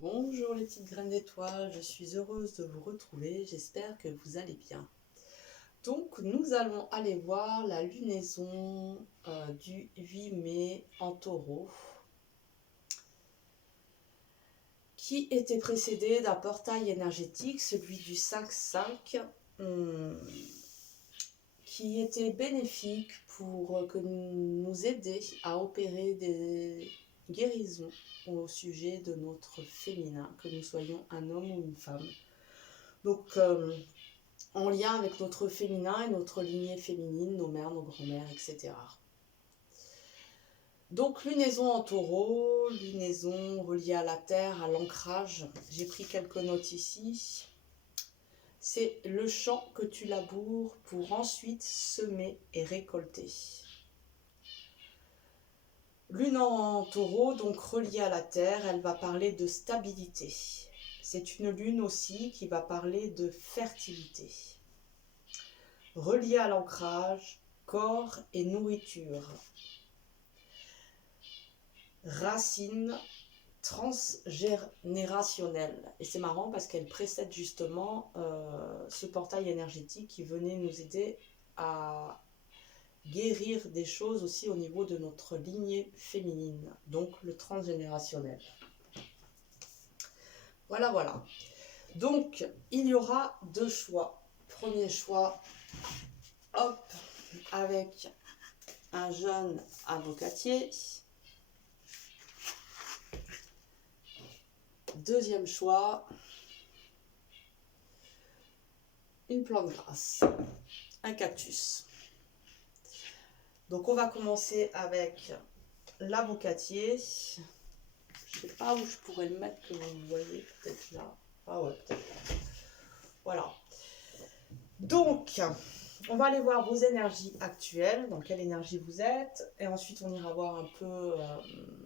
Bonjour les petites graines d'étoiles, je suis heureuse de vous retrouver, j'espère que vous allez bien. Donc nous allons aller voir la lunaison du 8 mai en taureau, qui était précédée d'un portail énergétique, celui du 5-5, qui était bénéfique pour nous aider à opérer des guérisons au sujet de notre féminin, que nous soyons un homme ou une femme. Donc, en lien avec notre féminin et notre lignée féminine, nos mères, nos grands-mères, etc. Donc, lunaison en taureau, lunaison reliée à la terre, à l'ancrage. J'ai pris quelques notes ici. C'est le champ que tu laboures pour ensuite semer et récolter. Lune en taureau, donc reliée à la terre, elle va parler de stabilité. C'est une lune aussi qui va parler de fertilité. Reliée à l'ancrage, corps et nourriture. Racine transgénérationnelle. Et c'est marrant parce qu'elle précède justement ce portail énergétique qui venait nous aider à guérir des choses aussi au niveau de notre lignée féminine, donc le transgénérationnel. Voilà, voilà. Donc, il y aura deux choix. Premier choix, hop, avec un jeune avocatier. Deuxième choix, une plante grasse, un cactus. Donc on va commencer avec l'avocatier. Je ne sais pas où je pourrais le mettre, que vous voyez, peut-être là. Ah ouais, peut-être là. Voilà. Donc, on va aller voir vos énergies actuelles, dans quelle énergie vous êtes. Et ensuite, on ira voir un peu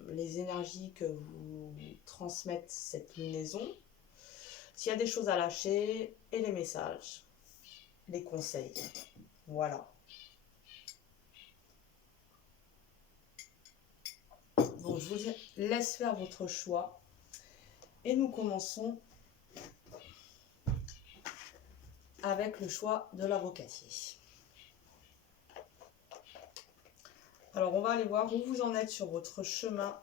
les énergies que vous transmettent cette lunaison. S'il y a des choses à lâcher et les messages, les conseils. Voilà. Donc, je vous laisse faire votre choix. Et nous commençons avec le choix de l'avocatier. Alors, on va aller voir où vous en êtes sur votre chemin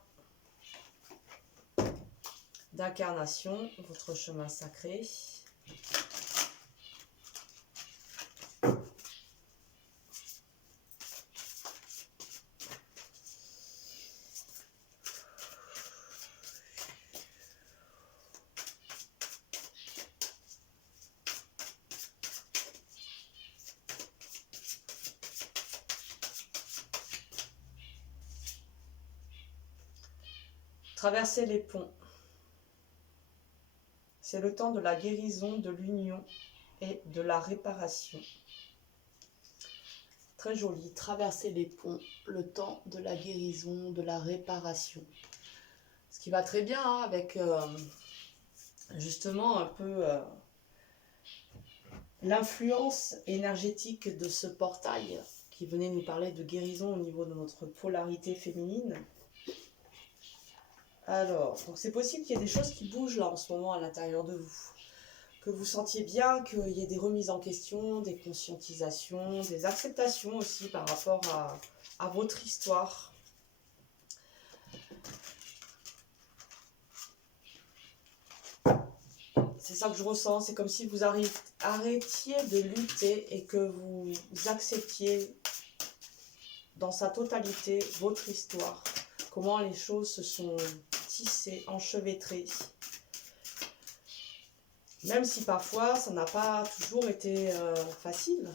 d'incarnation, votre chemin sacré. Traverser les ponts. C'est le temps de la guérison, de l'union et de la réparation. Très joli. Traverser les ponts, le temps de la guérison, de la réparation. Ce qui va très bien hein, avec justement un peu l'influence énergétique de ce portail qui venait nous parler de guérison au niveau de notre polarité féminine. Alors, donc c'est possible qu'il y ait des choses qui bougent là en ce moment à l'intérieur de vous. Que vous sentiez bien qu'il y ait des remises en question, des conscientisations, des acceptations aussi par rapport à votre histoire. C'est ça que je ressens, c'est comme si vous arrêtiez de lutter et que vous acceptiez dans sa totalité votre histoire. Comment les choses se sont tissées, enchevêtrées. Même si parfois ça n'a pas toujours été facile.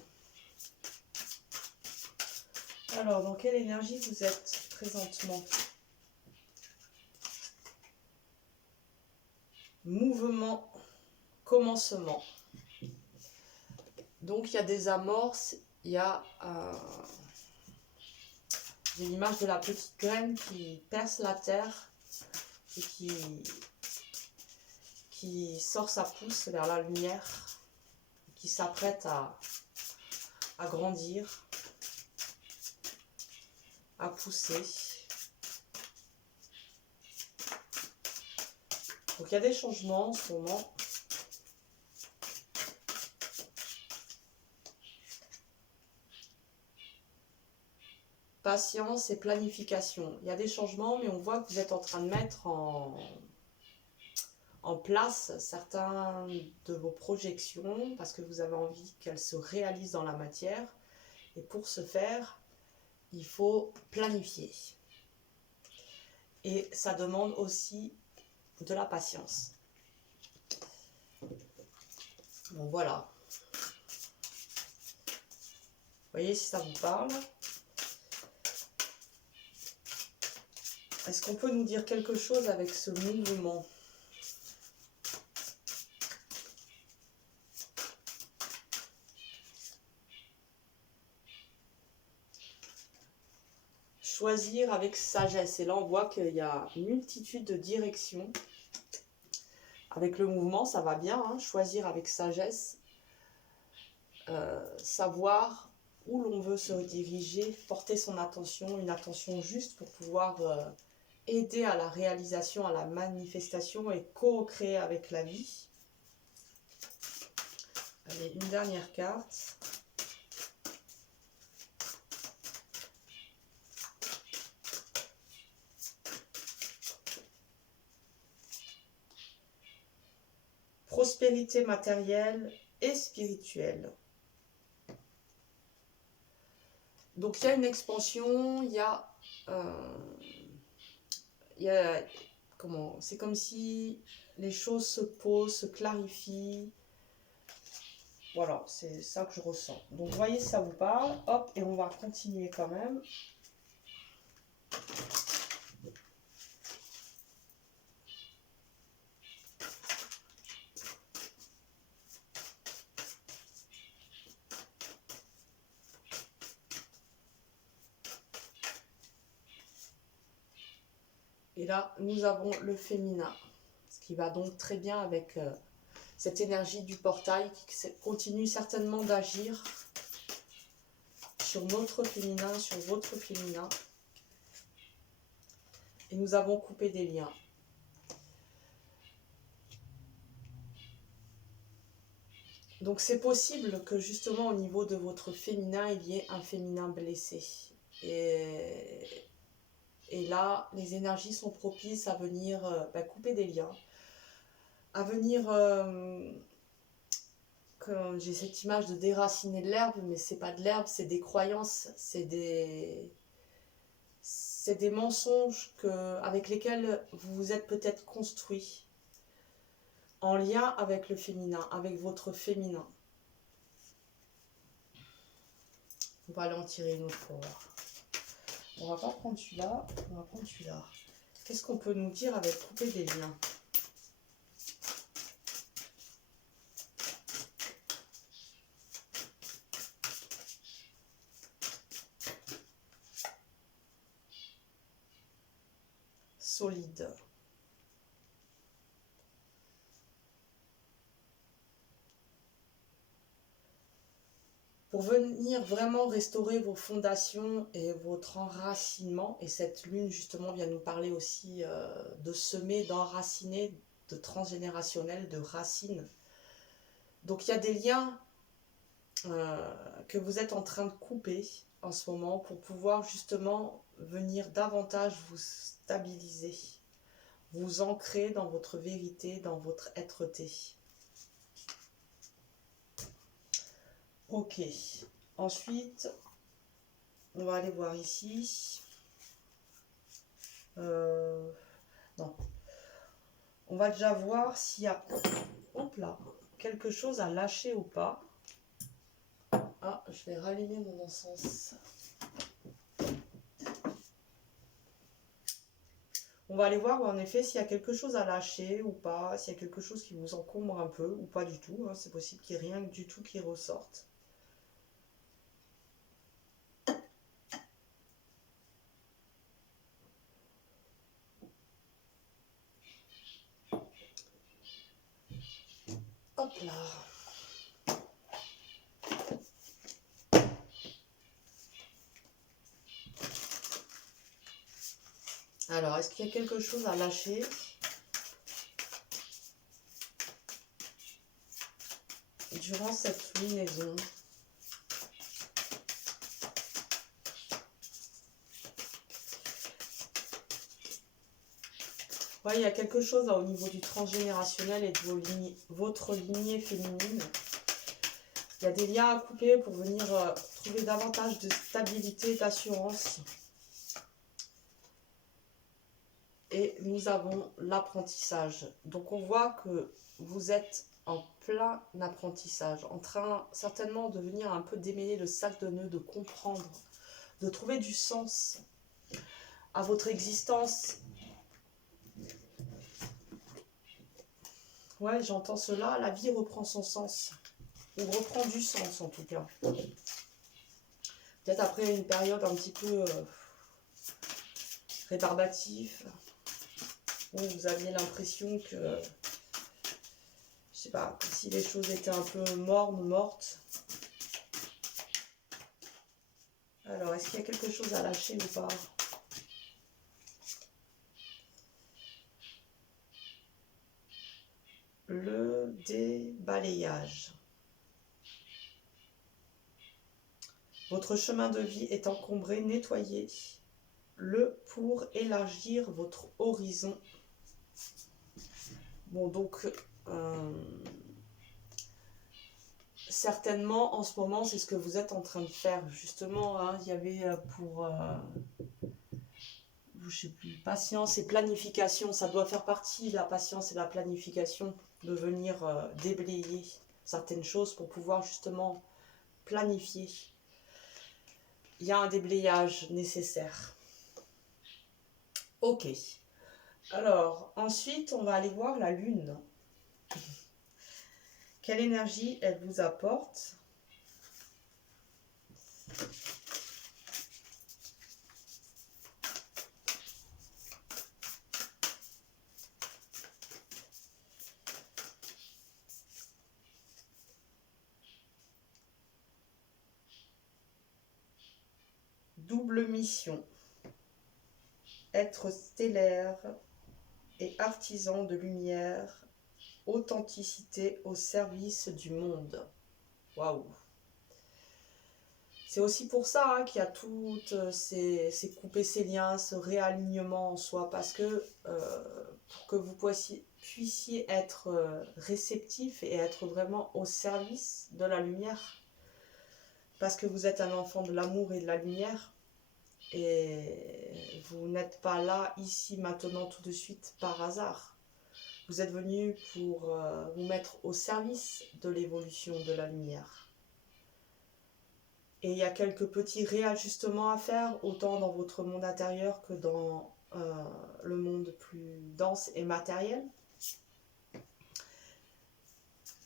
Alors, dans quelle énergie vous êtes présentement? Mouvement, commencement. Donc, il y a des amorces, il y a l'image de la petite graine qui perce la terre et qui sort sa pousse vers la lumière, qui s'apprête à grandir, à pousser. Donc il y a des changements en ce moment. Patience et planification. Il y a des changements, mais on voit que vous êtes en train de mettre en place certains de vos projections parce que vous avez envie qu'elles se réalisent dans la matière. Et pour ce faire, il faut planifier. Et ça demande aussi de la patience. Bon, voilà. Vous voyez si ça vous parle. Est-ce qu'on peut nous dire quelque chose avec ce mouvement ? Choisir avec sagesse. Et là, on voit qu'il y a une multitude de directions. Avec le mouvement, ça va bien, hein, choisir avec sagesse. Savoir où l'on veut se diriger, porter son attention, une attention juste pour pouvoir aider à la réalisation, à la manifestation et co-créer avec la vie. Allez, une dernière carte. Prospérité matérielle et spirituelle. Donc il y a une expansion, il y a comment, c'est comme si les choses se posent, se clarifient. Voilà, c'est ça que je ressens. Donc vous voyez, ça vous parle. Hop, et on va continuer quand même. Et là, nous avons le féminin, ce qui va donc très bien avec cette énergie du portail qui continue certainement d'agir sur notre féminin, sur votre féminin. Et nous avons coupé des liens. Donc c'est possible que justement au niveau de votre féminin, il y ait un féminin blessé. Et là, les énergies sont propices à venir couper des liens, à venir, j'ai cette image de déraciner de l'herbe, mais c'est pas de l'herbe, c'est des croyances, c'est des mensonges avec lesquels vous vous êtes peut-être construit, en lien avec le féminin, avec votre féminin. On va aller en tirer une autre pour voir. On va pas prendre celui-là, on va prendre celui-là. Qu'est-ce qu'on peut nous dire avec couper des liens ? Solide. Pour venir vraiment restaurer vos fondations et votre enracinement, et cette lune justement vient nous parler aussi de semer, d'enraciner, de transgénérationnel, de racines. Donc il y a des liens que vous êtes en train de couper en ce moment pour pouvoir justement venir davantage vous stabiliser, vous ancrer dans votre vérité, dans votre être-té. Ok, ensuite, on va aller voir ici. Non. On va déjà voir s'il y a quelque chose à lâcher ou pas. Ah, je vais rallumer mon encens. On va aller voir en effet s'il y a quelque chose à lâcher ou pas, s'il y a quelque chose qui vous encombre un peu ou pas du tout. Hein. C'est possible qu'il n'y ait rien du tout qui ressorte. Hop là. Alors, est-ce qu'il y a quelque chose à lâcher ? durant cette lunaison. Ouais, il y a quelque chose là, au niveau du transgénérationnel et de votre lignée féminine. Il y a des liens à couper pour venir trouver davantage de stabilité, d'assurance. Et nous avons l'apprentissage. Donc on voit que vous êtes en plein apprentissage, en train certainement de venir un peu démêler le sac de nœuds, de comprendre, de trouver du sens à votre existence. Ouais, j'entends cela, la vie reprend son sens, ou reprend du sens en tout cas. Peut-être après une période un petit peu rébarbative, où vous aviez l'impression que, je sais pas, que si les choses étaient un peu mortes. Alors, est-ce qu'il y a quelque chose à lâcher ou pas? Le débalayage. Votre chemin de vie est encombré, nettoyé. Le pour élargir votre horizon. Bon, donc, certainement, en ce moment, c'est ce que vous êtes en train de faire. Justement, hein, il y avait pour... je sais plus, patience et planification, ça doit faire partie de la patience et la planification, de venir déblayer certaines choses pour pouvoir justement planifier. Il y a un déblayage nécessaire. Ok. Alors, ensuite, on va aller voir la Lune. Quelle énergie elle vous apporte? Double mission. Être stellaire et artisan de lumière. Authenticité au service du monde. Waouh! C'est aussi pour ça hein, qu'il y a toutes ces coupes et ces liens, ce réalignement en soi, parce que pour que vous puissiez être réceptif et être vraiment au service de la lumière, parce que vous êtes un enfant de l'amour et de la lumière, et vous n'êtes pas là, ici, maintenant, tout de suite, par hasard. Vous êtes venu pour vous mettre au service de l'évolution de la lumière. Et il y a quelques petits réajustements à faire, autant dans votre monde intérieur que dans le monde plus dense et matériel.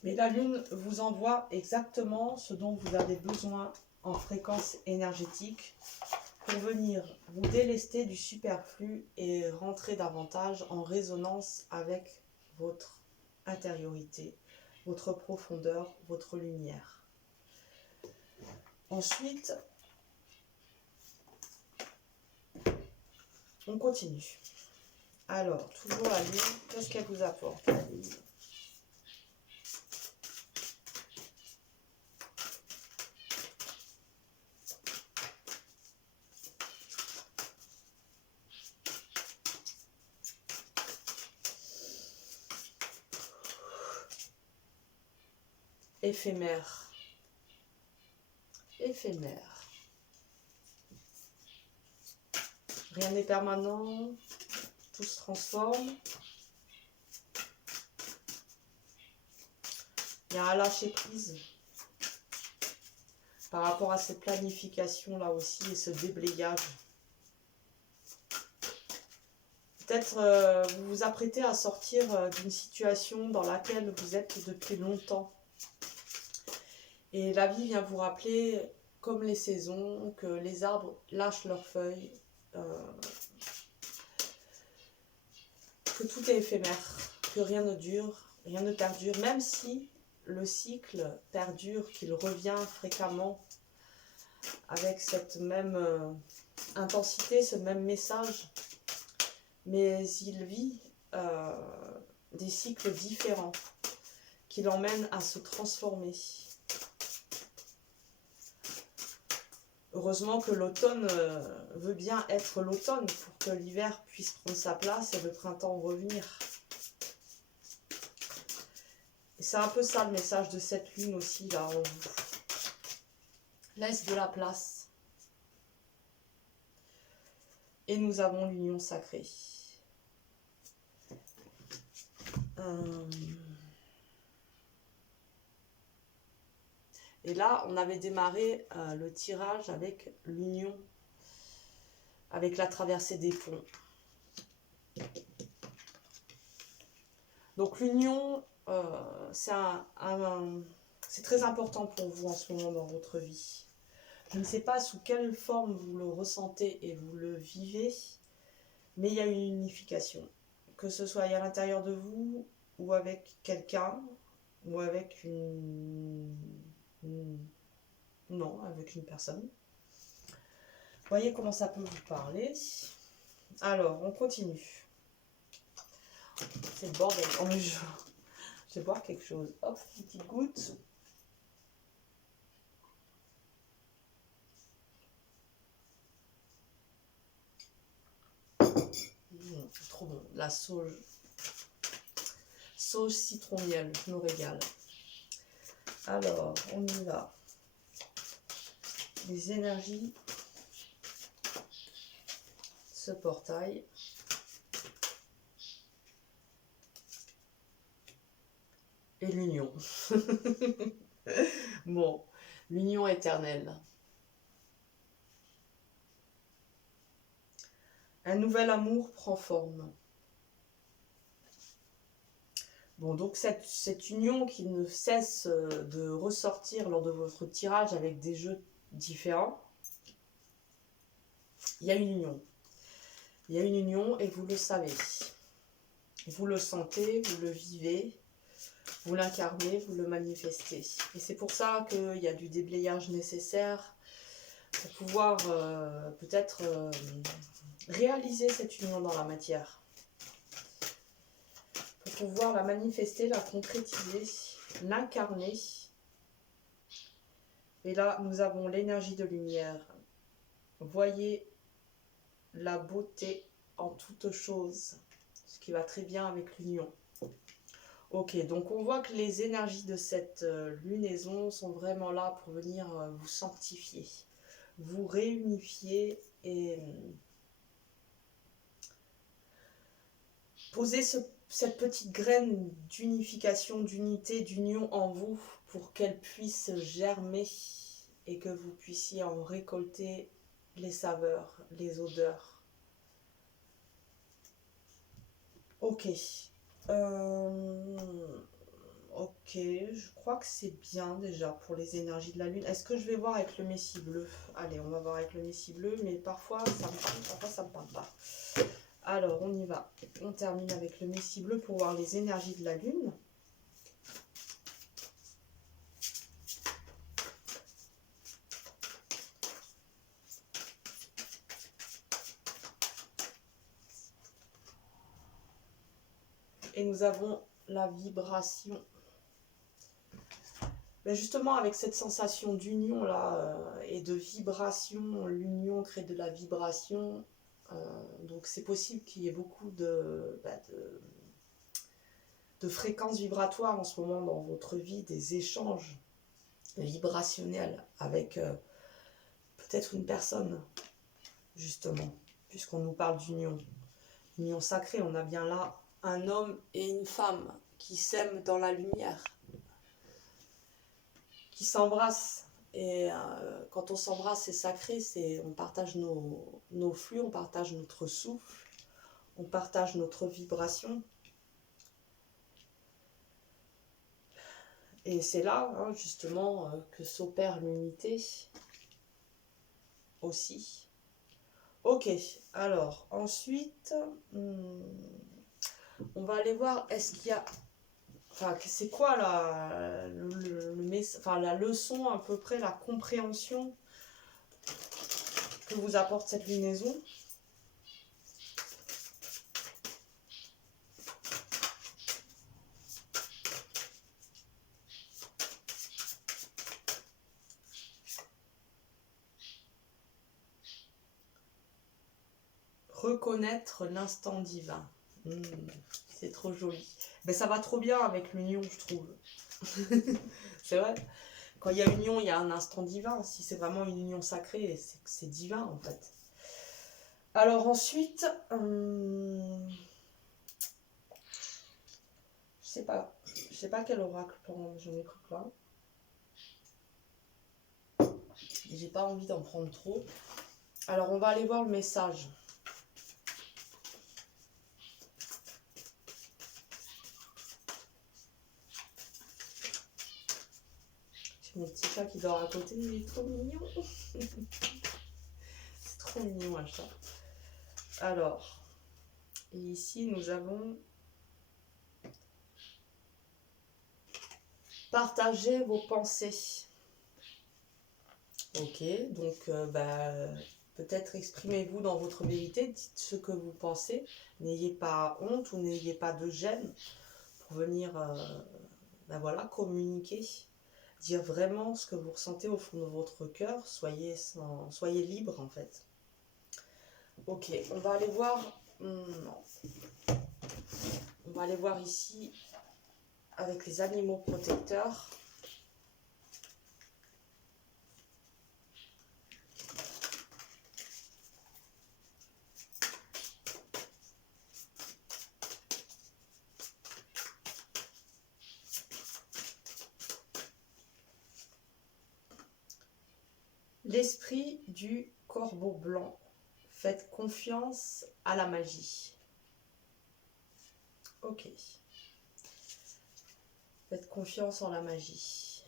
Mais la Lune vous envoie exactement ce dont vous avez besoin en fréquence énergétique pour venir vous délester du superflu et rentrer davantage en résonance avec votre intériorité, votre profondeur, votre lumière. Ensuite, on continue. Alors, toujours la Lune, qu'est-ce qu'elle vous apporte, la Lune ? Éphémère. Éphémère. Rien n'est permanent, tout se transforme. Il y a un lâcher-prise par rapport à cette planification là aussi et ce déblayage. Peut-être vous vous apprêtez à sortir d'une situation dans laquelle vous êtes depuis longtemps. Et la vie vient vous rappeler, comme les saisons, que les arbres lâchent leurs feuilles, que tout est éphémère, que rien ne dure, rien ne perdure, même si le cycle perdure, qu'il revient fréquemment avec cette même intensité, ce même message, mais il vit des cycles différents qui l'emmène à se transformer. Heureusement que l'automne veut bien être l'automne pour que l'hiver puisse prendre sa place et le printemps revenir. Et c'est un peu ça le message de cette lune aussi, là, en vous. Laisse de la place. Et nous avons l'union sacrée. Et là, on avait démarré le tirage avec l'union, avec la traversée des ponts. Donc l'union, c'est très important pour vous en ce moment dans votre vie. Je ne sais pas sous quelle forme vous le ressentez et vous le vivez, mais il y a une unification. Que ce soit à l'intérieur de vous, ou avec quelqu'un, ou avec non, avec une personne. Voyez comment ça peut vous parler. Alors, on continue. C'est le bordel. Oh, mais je vais boire quelque chose. Hop, petite goutte. Trop bon. La sauge. Sauge citron miel. Je me régale. Alors, on y va. Les énergies. Ce portail. Et l'union. Bon, l'union éternelle. Un nouvel amour prend forme. Bon, donc cette union qui ne cesse de ressortir lors de votre tirage avec des jeux différents, il y a une union. Il y a une union et vous le savez. Vous le sentez, vous le vivez, vous l'incarnez, vous le manifestez. Et c'est pour ça qu'il y a du déblayage nécessaire pour pouvoir peut-être réaliser cette union dans la matière. Pour pouvoir la manifester, la concrétiser, l'incarner. Et là, nous avons l'énergie de lumière. Voyez la beauté en toute chose, ce qui va très bien avec l'union. Ok, donc on voit que les énergies de cette lunaison sont vraiment là pour venir vous sanctifier, vous réunifier et poser cette petite graine d'unification, d'unité, d'union en vous pour qu'elle puisse germer et que vous puissiez en récolter les saveurs, les odeurs. Ok. Ok, je crois que c'est bien déjà pour les énergies de la lune. Est-ce que je vais voir avec le messie bleu? Allez, on va voir avec le messie bleu, mais parfois ça me parle, parfois ça me parle pas. Alors, on y va. On termine avec le messie bleu pour voir les énergies de la lune. Et nous avons la vibration. Mais justement, avec cette sensation d'union là et de vibration, l'union crée de la vibration. Donc c'est possible qu'il y ait beaucoup de fréquences vibratoires en ce moment dans votre vie, des échanges vibrationnels avec peut-être une personne, justement, puisqu'on nous parle d'union. Union sacrée, on a bien là un homme et une femme qui s'aiment dans la lumière, qui s'embrassent. Et quand on s'embrasse, c'est sacré, on partage nos flux, on partage notre souffle, on partage notre vibration. Et c'est là, hein, justement, que s'opère l'unité aussi. Ok, alors ensuite, on va aller voir, est-ce qu'il y a... Enfin, c'est quoi la leçon, à peu près, la compréhension que vous apporte cette lunaison? Reconnaître l'instant divin. C'est trop joli. Mais ça va trop bien avec l'union, je trouve. C'est vrai. Quand il y a union, il y a un instant divin. Si c'est vraiment une union sacrée, c'est divin en fait. Alors ensuite, je sais pas quel oracle prendre. J'en ai pris plein. J'ai pas envie d'en prendre trop. Alors on va aller voir le message. J'ai mon petit chat qui dort à côté, il est trop mignon. C'est trop mignon un chat. Alors, et ici nous avons partagez vos pensées. Ok, donc peut-être exprimez-vous dans votre vérité, dites ce que vous pensez, n'ayez pas honte ou n'ayez pas de gêne pour venir voilà, communiquer, dire vraiment ce que vous ressentez au fond de votre cœur, soyez libre en fait. Ok, on va aller voir, non. On va aller voir ici avec les animaux protecteurs. L'esprit du corbeau blanc. Faites confiance à la magie. Ok. Faites confiance en la magie.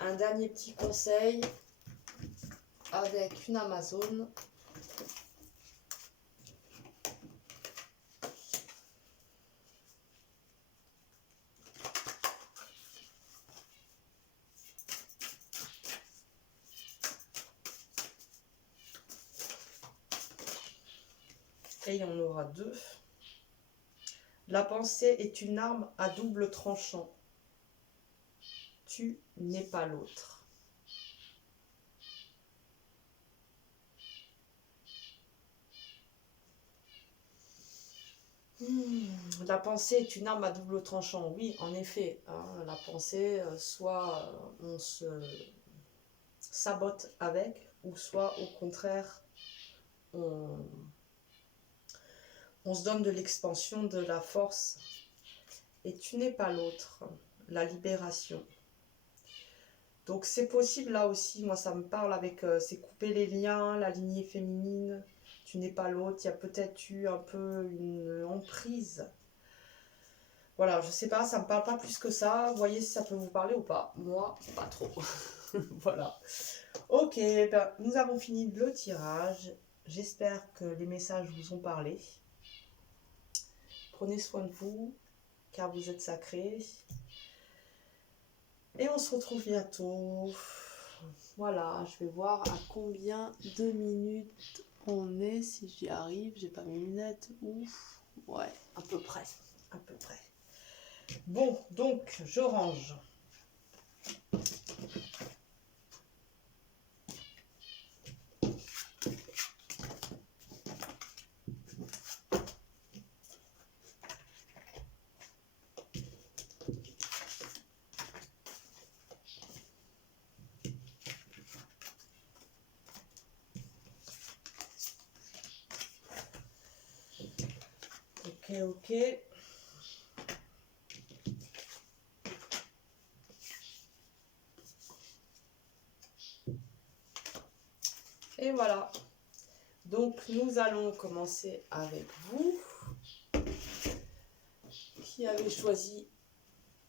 Un dernier petit conseil avec une Amazone. Et il y en aura deux. La pensée est une arme à double tranchant. Tu n'es pas l'autre. La pensée est une arme à double tranchant. Oui, en effet. Hein, la pensée, soit on se sabote avec, ou soit au contraire, on se donne de l'expansion, de la force. Et tu n'es pas l'autre. La libération. Donc c'est possible là aussi, moi ça me parle avec, c'est couper les liens, la lignée féminine, tu n'es pas l'autre, il y a peut-être eu un peu une emprise. Voilà, je sais pas, ça me parle pas plus que ça, voyez si ça peut vous parler ou pas. Moi, pas trop. Voilà. Ok, ben, nous avons fini le tirage. J'espère que les messages vous ont parlé. Prenez soin de vous, car vous êtes sacrés. Et on se retrouve bientôt. Voilà, je vais voir à combien de minutes on est, si j'y arrive. J'ai pas mes lunettes. Ouf. Ouais, à peu près. À peu près. Bon, donc, je range. Ok, ok. Et voilà. Donc, nous allons commencer avec vous, qui avez choisi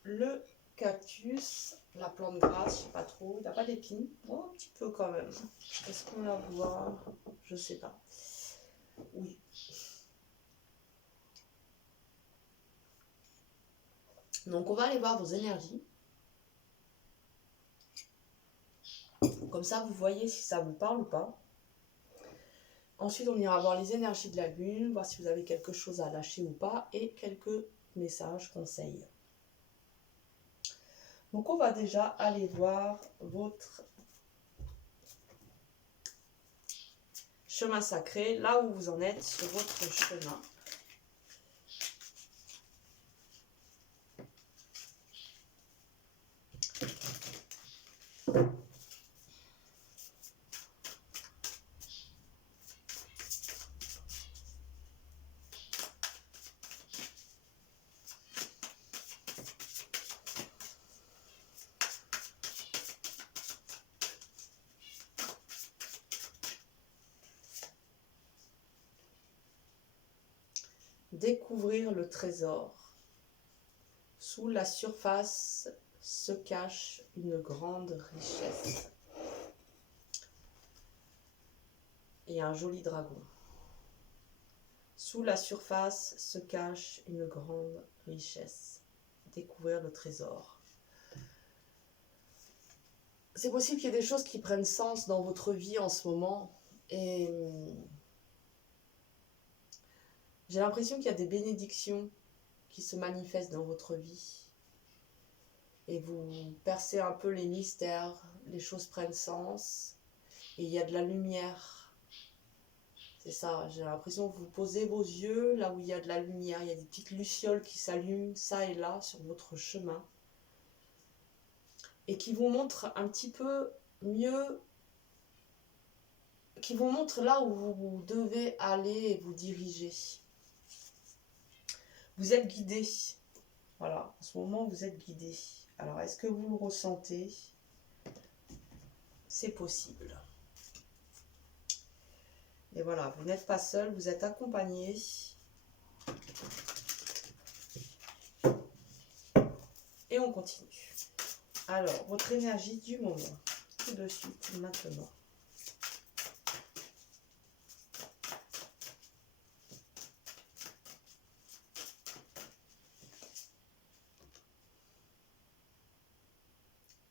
le cactus, la plante grasse, je sais pas trop, il n'a pas d'épines, oh, un petit peu quand même. Est-ce qu'on la voit? Je sais pas. Oui. Donc, on va aller voir vos énergies. Comme ça, vous voyez si ça vous parle ou pas. Ensuite, on ira voir les énergies de la lune, voir si vous avez quelque chose à lâcher ou pas, et quelques messages, conseils. Donc, on va déjà aller voir votre chemin sacré, là où vous en êtes sur votre chemin. Découvrir le trésor. Sous la surface se cache une grande richesse. Et un joli dragon. Sous la surface se cache une grande richesse. Découvrir le trésor. C'est possible qu'il y ait des choses qui prennent sens dans votre vie en ce moment. Et j'ai l'impression qu'il y a des bénédictions qui se manifestent dans votre vie. Et vous percez un peu les mystères, les choses prennent sens. Et il y a de la lumière. C'est ça, j'ai l'impression que vous posez vos yeux là où il y a de la lumière. Il y a des petites lucioles qui s'allument ça et là sur votre chemin. Et qui vous montrent un petit peu mieux, qui vous montrent là où vous devez aller et vous diriger. Vous êtes guidé. Voilà, en ce moment vous êtes guidé. Alors est-ce que vous le ressentez? C'est possible. Et voilà, vous n'êtes pas seul, vous êtes accompagné. Et on continue. Alors, votre énergie du moment, tout de suite, maintenant.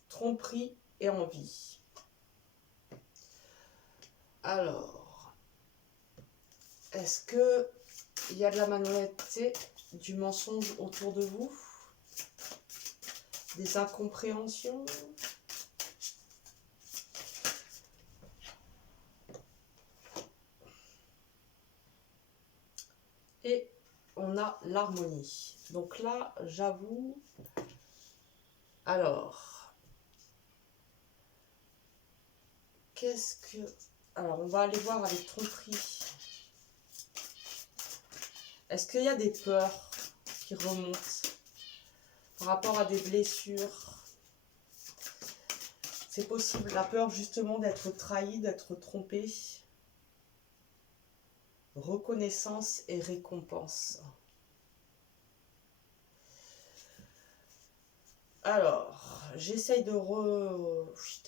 Tromperie et envie. Alors, est-ce que il y a de la malhonnêteté, du mensonge autour de vous, des incompréhensions? Et on a l'harmonie. Donc là, j'avoue, alors, qu'est-ce que... Alors, on va aller voir avec tromperie. Est-ce qu'il y a des peurs qui remontent par rapport à des blessures? C'est possible, la peur justement d'être trahi, d'être trompé. Reconnaissance et récompense. Alors, j'essaye de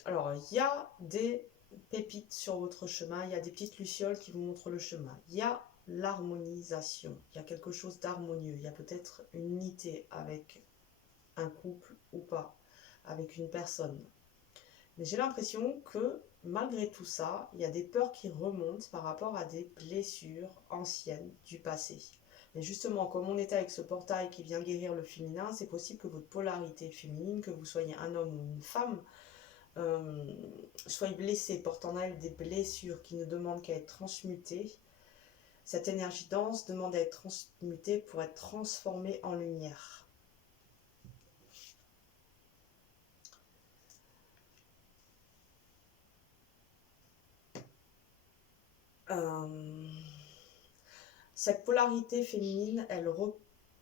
Alors, il y a des pépites sur votre chemin, il y a des petites lucioles qui vous montrent le chemin. Il y a l'harmonisation, il y a quelque chose d'harmonieux, il y a peut-être une unité avec un couple ou pas, avec une personne. Mais j'ai l'impression que malgré tout ça, il y a des peurs qui remontent par rapport à des blessures anciennes du passé. Mais justement, comme on est avec ce portail qui vient guérir le féminin, c'est possible que votre polarité féminine, que vous soyez un homme ou une femme, soyez blessé, portant en elle des blessures qui ne demandent qu'à être transmutées. Cette énergie dense demande à être transmutée pour être transformée en lumière. Cette polarité féminine, elle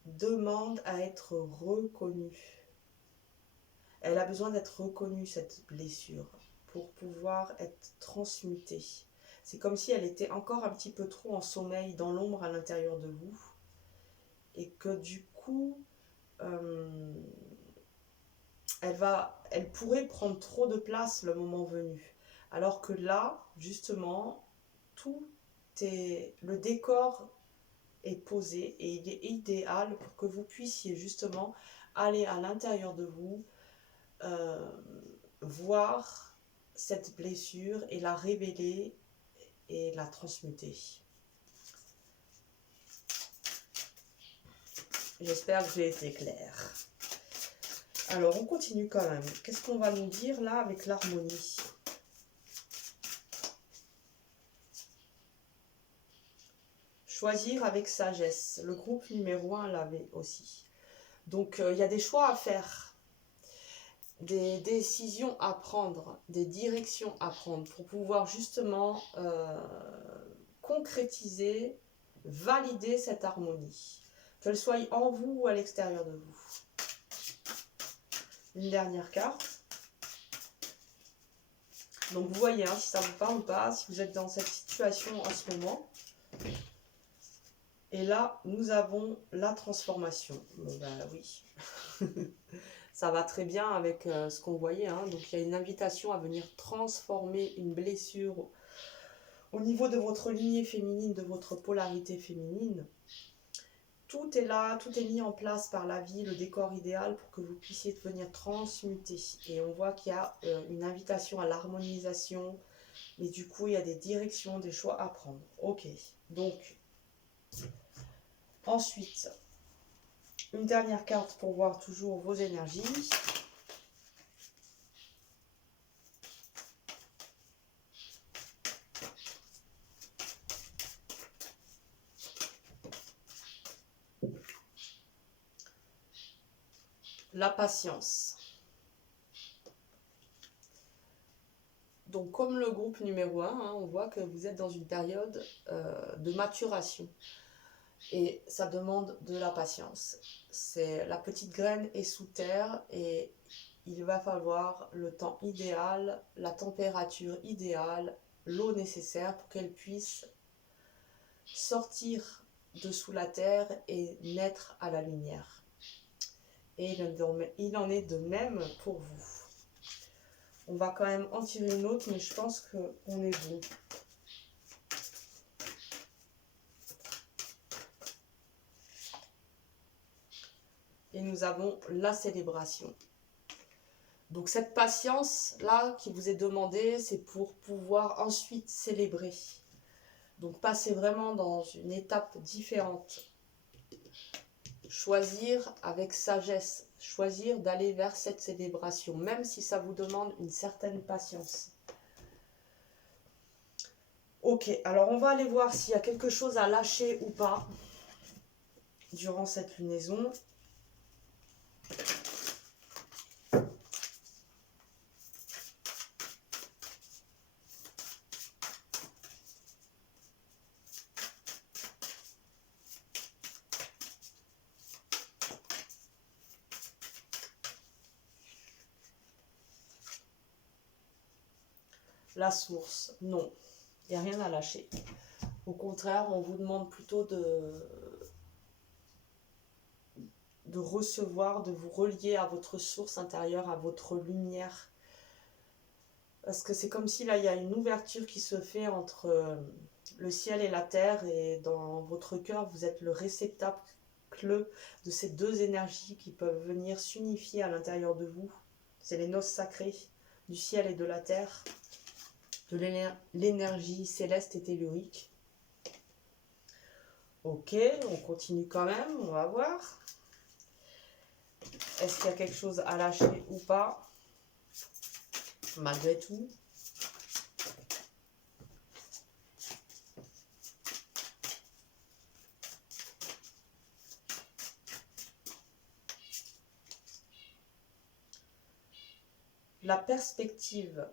demande à être reconnue. Elle a besoin d'être reconnue, cette blessure, pour pouvoir être transmutée. C'est comme si elle était encore un petit peu trop en sommeil, dans l'ombre à l'intérieur de vous. Et que du coup, elle pourrait prendre trop de place le moment venu. Alors que là, justement, le décor est posé et il est idéal pour que vous puissiez justement aller à l'intérieur de vous, voir cette blessure et la révéler et la transmuter. J'espère que j'ai été claire. Alors on continue quand même. Qu'est-ce qu'on va nous dire là avec l'harmonie ? choisir avec sagesse. Le groupe numéro 1 l'avait aussi. Donc, il y a des choix à faire, des décisions à prendre, des directions à prendre pour pouvoir justement concrétiser, valider cette harmonie, qu'elle soit en vous ou à l'extérieur de vous. Une dernière carte. Donc vous voyez si ça vous parle ou pas, si vous êtes dans cette situation en ce moment. Et là, nous avons la transformation. Bon ben oui, ça va très bien avec ce qu'on voyait. Donc il y a une invitation à venir transformer une blessure au niveau de votre lignée féminine, de votre polarité féminine. Tout est là, tout est mis en place par la vie, le décor idéal pour que vous puissiez venir transmuter. Et on voit qu'il y a une invitation à l'harmonisation, mais du coup il y a des directions, des choix à prendre. Ok, donc ensuite, une dernière carte pour voir toujours vos énergies. La patience. Donc comme le groupe numéro 1, on voit que vous êtes dans une période de maturation. Et ça demande de la patience. C'est la petite graine est sous terre et il va falloir le temps idéal, la température idéale, l'eau nécessaire pour qu'elle puisse sortir de sous la terre et naître à la lumière. Et il en est de même pour vous. On va quand même en tirer une autre, mais je pense qu'on est bon. Et nous avons la célébration. Donc cette patience-là qui vous est demandée, c'est pour pouvoir ensuite célébrer. Donc passer vraiment dans une étape différente. Choisir avec sagesse, choisir d'aller vers cette célébration, même si ça vous demande une certaine patience. Ok, alors on va aller voir s'il y a quelque chose à lâcher ou pas durant cette lunaison. La source, non, il n'y a rien à lâcher. Au contraire, on vous demande plutôt de recevoir, de vous relier à votre source intérieure, à votre lumière. Parce que c'est comme si là, il y a une ouverture qui se fait entre le ciel et la terre. Et dans votre cœur, vous êtes le réceptacle de ces deux énergies qui peuvent venir s'unifier à l'intérieur de vous. C'est les noces sacrées du ciel et de la terre, de l'énergie céleste et tellurique. Ok, on continue quand même, on va voir. Est-ce qu'il y a quelque chose à lâcher ou pas, malgré tout? La perspective.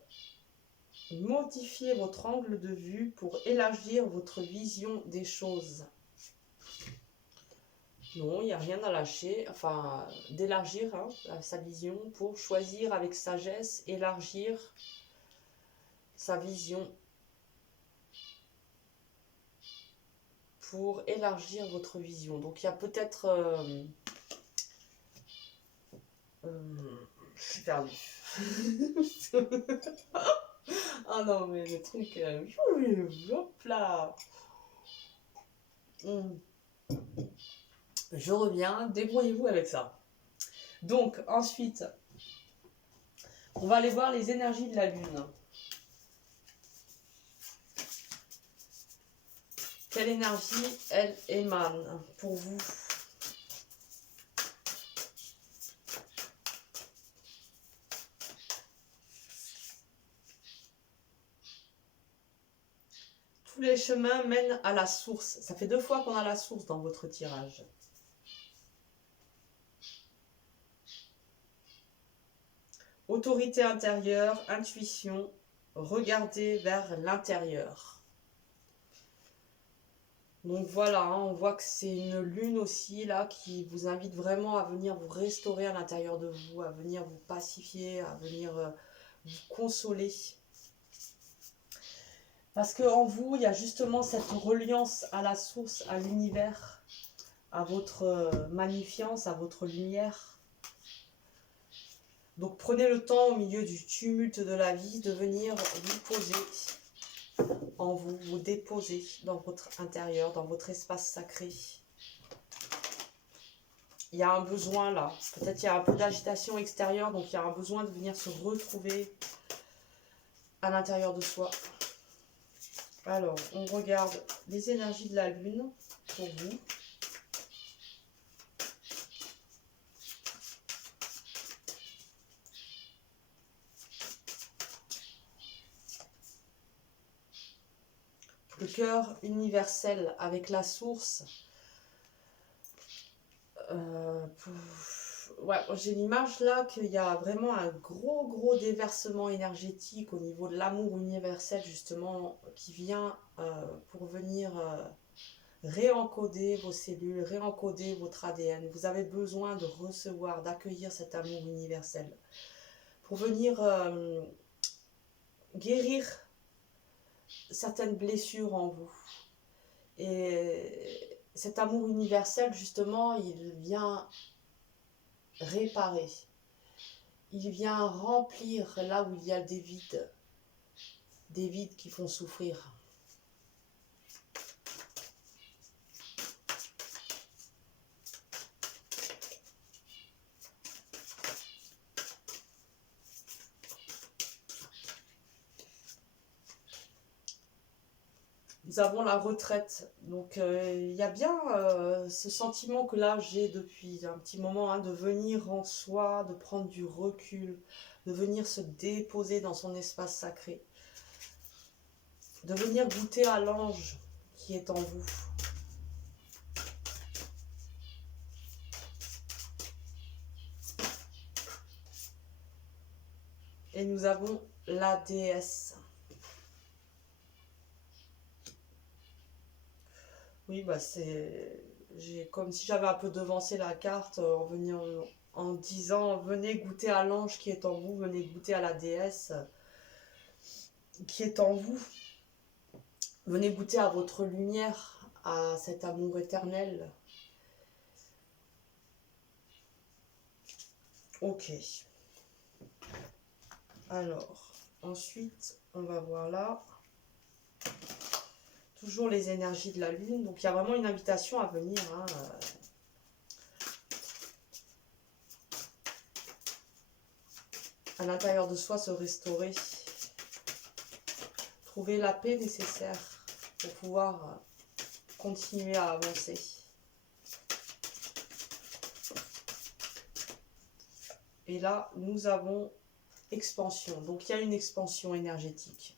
Modifiez votre angle de vue pour élargir votre vision des choses. Non, il n'y a rien à lâcher, enfin d'élargir sa vision pour choisir avec sagesse, élargir sa vision pour élargir votre vision. Donc il y a peut-être... je suis perdue. Ah non, mais le truc... hop là. Je reviens, débrouillez-vous avec ça. Donc, ensuite, on va aller voir les énergies de la Lune. Quelle énergie elle émane pour vous? tous les chemins mènent à la source. Ça fait 2 fois qu'on a la source dans votre tirage. Autorité intérieure, intuition, regardez vers l'intérieur. Donc voilà, hein, on voit que c'est une lune aussi là qui vous invite vraiment à venir vous restaurer à l'intérieur de vous, à venir vous pacifier, à venir vous consoler. Parce qu'en vous, il y a justement cette reliance à la source, à l'univers, à votre magnifience, à votre lumière. Donc prenez le temps au milieu du tumulte de la vie de venir vous poser en vous, vous déposer dans votre intérieur, dans votre espace sacré. Il y a un besoin là, peut-être il y a un peu d'agitation extérieure, donc il y a un besoin de venir se retrouver à l'intérieur de soi. Alors, on regarde les énergies de la lune pour vous. Le cœur universel avec la source. Ouais, j'ai l'image là qu'il y a vraiment un gros déversement énergétique au niveau de l'amour universel justement qui vient pour venir réencoder vos cellules, réencoder votre ADN. Vous avez besoin de recevoir, d'accueillir cet amour universel pour venir guérir certaines blessures en vous. Et cet amour universel, justement, il vient réparer. Il vient remplir là où il y a des vides qui font souffrir. Nous avons la retraite, donc il y a bien ce sentiment que là j'ai depuis un petit moment, hein, de venir en soi, de prendre du recul, de venir se déposer dans son espace sacré, de venir goûter à l'ange qui est en vous. Et nous avons la déesse. Oui, bah c'est comme si j'avais un peu devancé la carte en disant venez goûter à l'ange qui est en vous, venez goûter à la déesse qui est en vous. Venez goûter à votre lumière, à cet amour éternel. Ok. Alors, ensuite, on va voir là. Toujours les énergies de la lune. Donc, il y a vraiment une invitation à venir. Hein, à l'intérieur de soi, se restaurer. Trouver la paix nécessaire pour pouvoir continuer à avancer. Et là, nous avons expansion. Donc, il y a une expansion énergétique.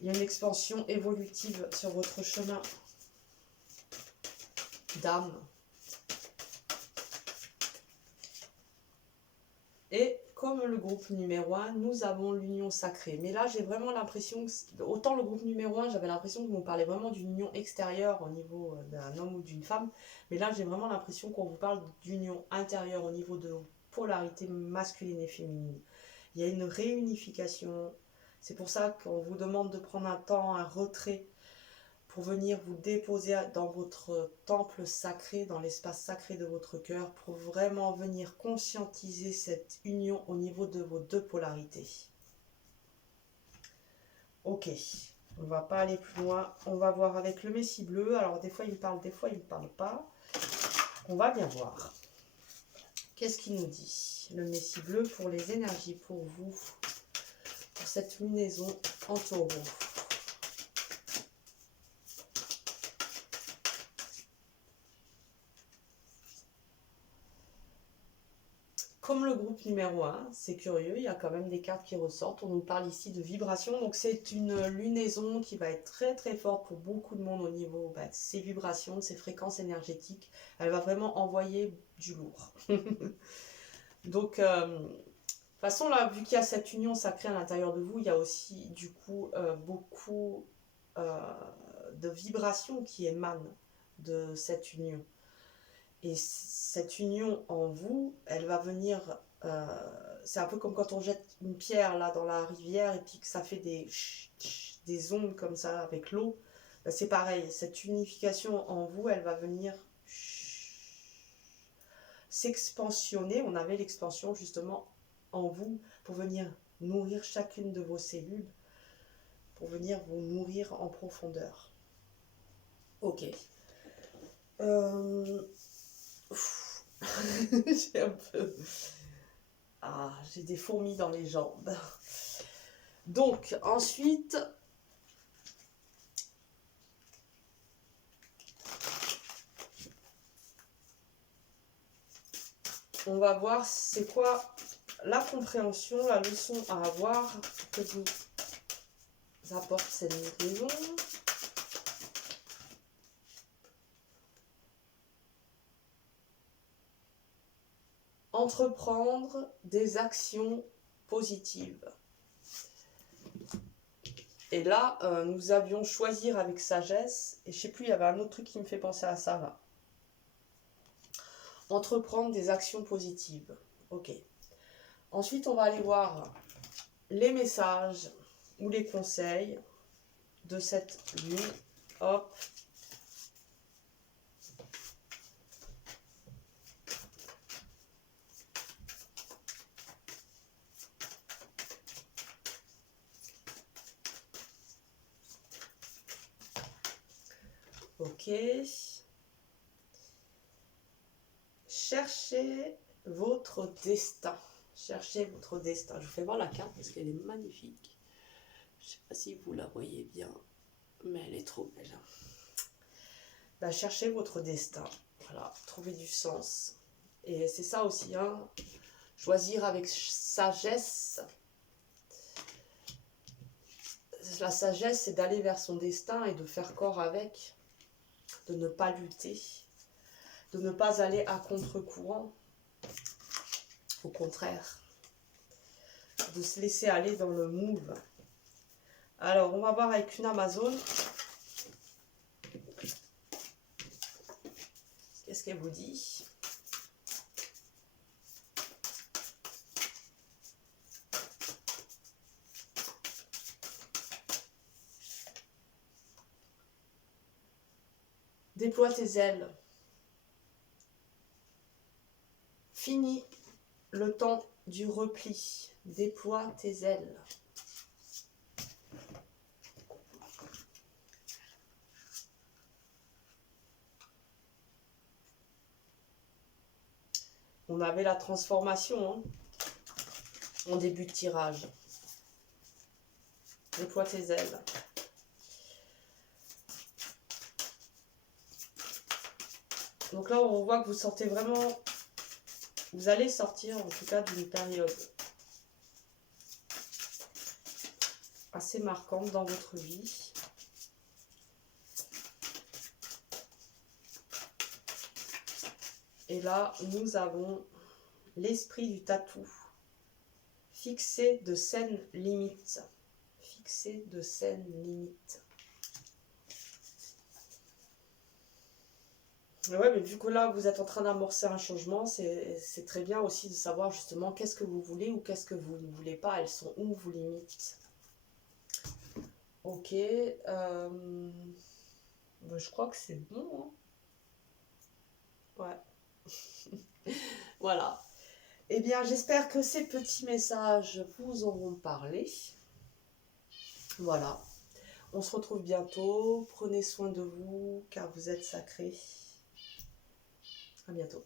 Il y a une expansion évolutive sur votre chemin d'âme. Et comme le groupe numéro 1, nous avons l'union sacrée. Mais là, j'ai vraiment l'impression que, autant le groupe numéro 1, j'avais l'impression que vous parlez vraiment d'une union extérieure au niveau d'un homme ou d'une femme. Mais là, j'ai vraiment l'impression qu'on vous parle d'union intérieure au niveau de polarité masculine et féminine. Il y a une réunification. C'est pour ça qu'on vous demande de prendre un temps, un retrait pour venir vous déposer dans votre temple sacré, dans l'espace sacré de votre cœur, pour vraiment venir conscientiser cette union au niveau de vos deux polarités. Ok, on ne va pas aller plus loin, on va voir avec le Messie bleu. Alors des fois il me parle, des fois il ne me parle pas. On va bien voir. Qu'est-ce qu'il nous dit, le Messie bleu, pour les énergies, pour vous, pour cette lunaison en taureau? comme le groupe numéro 1, c'est curieux, il y a quand même des cartes qui ressortent. On nous parle ici de vibration, donc c'est une lunaison qui va être très très forte pour beaucoup de monde au niveau de ses vibrations, de ses fréquences énergétiques. Elle va vraiment envoyer du lourd. Donc, de toute façon, là, vu qu'il y a cette union sacrée à l'intérieur de vous, il y a aussi du coup beaucoup de vibrations qui émanent de cette union. Et cette union en vous, elle va venir... c'est un peu comme quand on jette une pierre là dans la rivière et puis que ça fait des ondes comme ça avec l'eau. C'est pareil, cette unification en vous, elle va venir s'expansionner. On avait l'expansion justement en vous pour venir nourrir chacune de vos cellules, pour venir vous nourrir en profondeur. Ok. J'ai un peu... Ah, j'ai des fourmis dans les jambes. Donc, ensuite... on va voir c'est quoi la compréhension, la leçon à avoir que vous apporte cette liaison. Entreprendre des actions positives. Et là, nous avions choisir avec sagesse, et je sais plus, il y avait un autre truc qui me fait penser à ça là. Entreprendre des actions positives. Ok. Ensuite, on va aller voir les messages ou les conseils de cette lune. Hop. Ok. Cherchez votre destin. Cherchez votre destin. Je vous fais voir la carte parce qu'elle est magnifique. Je ne sais pas si vous la voyez bien, mais elle est trop belle. Ben, cherchez votre destin. Voilà, trouvez du sens. Et c'est ça aussi, hein. Choisir avec sagesse. La sagesse, c'est d'aller vers son destin et de faire corps avec. De ne pas lutter. De ne pas aller à contre-courant. Au contraire. De se laisser aller dans le move. Alors, on va voir avec une Amazone. Qu'est-ce qu'elle vous dit? Déploie tes ailes. Fini le temps du repli. Déploie tes ailes. On avait la transformation hein, en début de tirage. Déploie tes ailes. Donc là, on voit que vous sortez vraiment... Vous allez sortir en tout cas d'une période assez marquante dans votre vie. Et là, nous avons l'esprit du tatou. Fixer de saines limites. Fixer de saines limites. Ouais, mais vu que là, vous êtes en train d'amorcer un changement, c'est très bien aussi de savoir justement qu'est-ce que vous voulez ou qu'est-ce que vous ne voulez pas. Elles sont où vos limites? Ok. Ben, je crois que c'est bon. Hein. Ouais. Voilà. Eh bien, j'espère que ces petits messages vous auront parlé. Voilà. On se retrouve bientôt. Prenez soin de vous, car vous êtes sacrés. À bientôt.